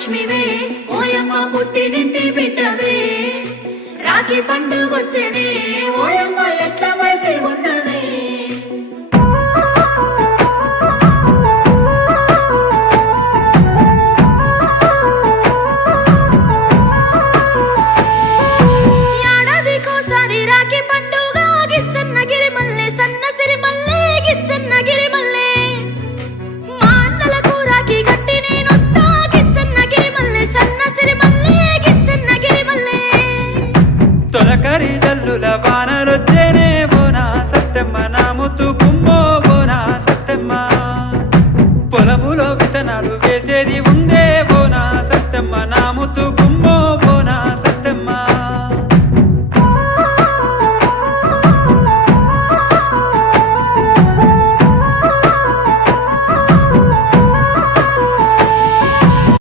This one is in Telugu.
లక్ష్మివే ఓయమ్మ పుట్టినింటి బిడ్డవే రాఖీ పండుగొచ్చెనే ఓయమ్మ ఎట్ల వయసి ఉన్నవే ఏడాదికోసారి రాఖీ పండుగ గిచ్చన్నగిరి మల్లె సన్నసిరి మల్లె గిచ్చన్నగిరి మల్లె మా అన్నలకు రాఖీ గట్టి నేనొస్తా గిచ్చన్నగిరి మల్లె సన్నసిరి మల్లె గిచ్చన్నగిరి మల్లె తొలకరి జల్లుల